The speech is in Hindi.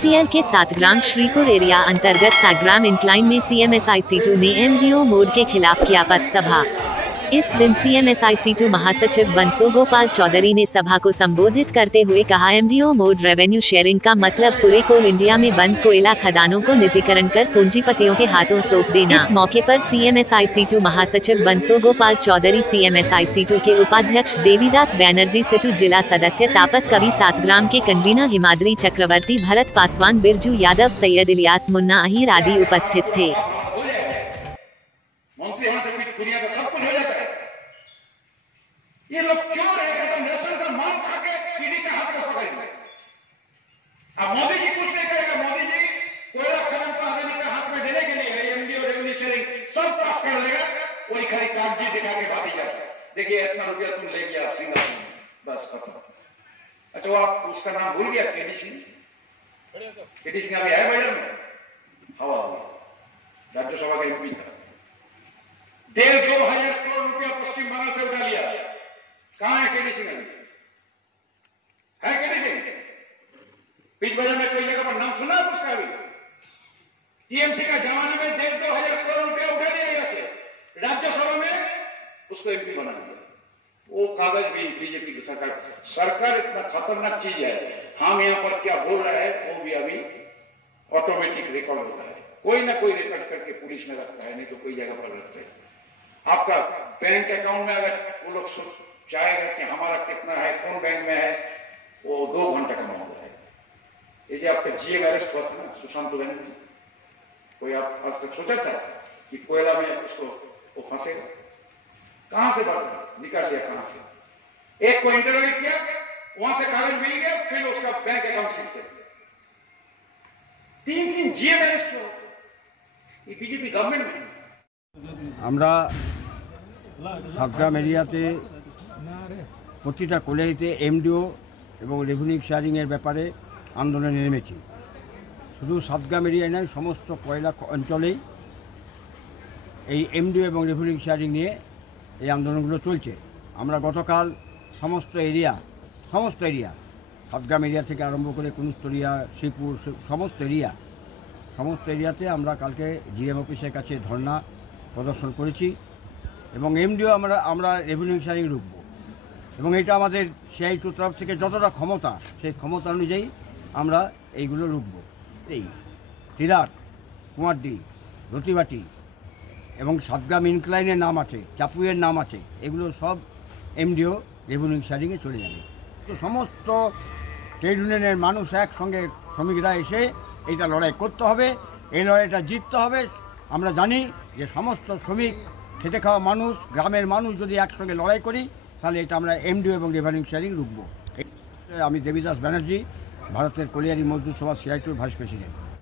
BCL के 7 ग्राम श्रीपुर एरिया अंतर्गत साग्राम इंक्लाइन में CMSIC2 ने MDO मोड के खिलाफ किया पथ सभा। इस दिन CMSIC2 महासचिव बंसो गोपाल चौधरी ने सभा को संबोधित करते हुए कहा, MDO मोड रेवेन्यू शेयरिंग का मतलब पूरे कोल इंडिया में बंद कोयला खदानों को निजीकरण कर पूंजीपतियों के हाथों सौंप देना। इस मौके पर CMSIC2 महासचिव बंसो गोपाल चौधरी, CMSIC2 के उपाध्यक्ष देवीदास बैनर्जी, सिटू जिला सदस्य तापस कवि, 7 ग्राम के कन्वीनर हिमाद्री चक्रवर्ती, भरत पासवान, बिरजू यादव, सैयद इलियास, मुन्ना अहीर आदि उपस्थित थे। ये लोग चोर है, तो नेशनल का माल खा के पीढ़ी का हाथ में पकड़ेंगे। अब मोदी जी कुछ नहीं करेगा। मोदी जी कोयला खनन को अदानी का हाथ में देने के लिए MDO रेवेन्यू शेयरिंग सब पास कर लेगा। वही खाली कागजी दिखा के भागी जाए, देखिए इतना रुपया तुम ले गया सिंगापुर, बस खत्म। अच्छा, वो आप उसका नाम भूल गया, केडी सिंह अभी है बजट में, हवा राज्यसभा का MP था। 2,500 करोड़ रुपया पश्चिम बंगाल से उठा लिया। कहां है केडी सिंह? है केडी सिंह? बीच बाजार में कोई जगह पर नाम सुना है उसका? अभी TMC का जमाने में 2,500 करोड़ रुपया उठा लिया यहाँ से, राज्यसभा में उसको MP बना दिया। वो कागज भी बीजेपी की सरकार इतना खतरनाक चीज है। हम यहाँ पर क्या बोल रहे हैं वो भी अभी ऑटोमेटिक रिकॉर्ड होता है। कोई ना कोई रिकॉर्ड करके पुलिस में रखता है, नहीं तो कोई जगह पर रखते हैं। आपका बैंक अकाउंट में अगर वो लोग चाहेगा कि हमारा कितना है, कौन बैंक में है, वो 2 घंटे का मामला है। ये जो आपका GM अरेस्ट हुआ था ना, सुशांत बनर्जी, कोई आप आज तक सोचा था कि कोयला में उसको वो फंसेगा? कहां से बात निकाल लिया, कहां से? एक को इंटरव्यू किया, वहां से कागज मिल गया, फिर उसका बैंक अकाउंट सीज कर दिया। 3 GM अरेस्ट हुआ। ये बीजेपी गवर्नमेंट में। আমরা সাতগ্রাম এরিয়াতে প্রতিটা কোলেরিতে MDO এবং রেভিনিউ শেয়ারিংয়ের ব্যাপারে আন্দোলনে নেমেছি। শুধু সাতগ্রাম এরিয়ায় নয়, সমস্ত কয়লা অঞ্চলেই এই MDO এবং রেভিনিউ শেয়ারিং নিয়ে এই আন্দোলনগুলো চলছে। আমরা গতকাল সমস্ত এরিয়া সাতগ্রাম এরিয়া থেকে আরম্ভ করে কুনুস্তরিয়া, শ্রীপুর, সমস্ত এরিয়াতে আমরা কালকে GM অফিসের কাছে ধর্ণা প্রদর্শন করেছি এবং MDO আমরা রেভিনিউ শেয়ারিং রুখব এবং এটা আমাদের CIT তরফ থেকে যতটা ক্ষমতা, সেই ক্ষমতা অনুযায়ী আমরা এইগুলো রুখব। এই তিরাট, কুমারডি, রতিবাটি এবং সাতগ্রাম ইনক্লাইনের নাম আছে, চাপুয়ের নাম আছে, এগুলো সব MDO রেভিনিউ শেয়ারিংয়ে চলে যাবে। তো সমস্ত ট্রেড ইউনিয়নের মানুষ একসঙ্গে, শ্রমিকরা এসে এইটা লড়াই করতে হবে, এই লড়াইটা জিততে হবে। আমরা জানি যে সমস্ত শ্রমিক, খেটে খাওয়া মানুষ, গ্রামের মানুষ যদি একসঙ্গে লড়াই করি, তাহলে এটা আমরা MDO এবং রেভিনিউ শেয়ারিং রুখব। আমি দেবীদাস ব্যানার্জি, ভারতের কলিয়ারি মজদুর সভা CIT ভাইস প্রেসিডেন্ট।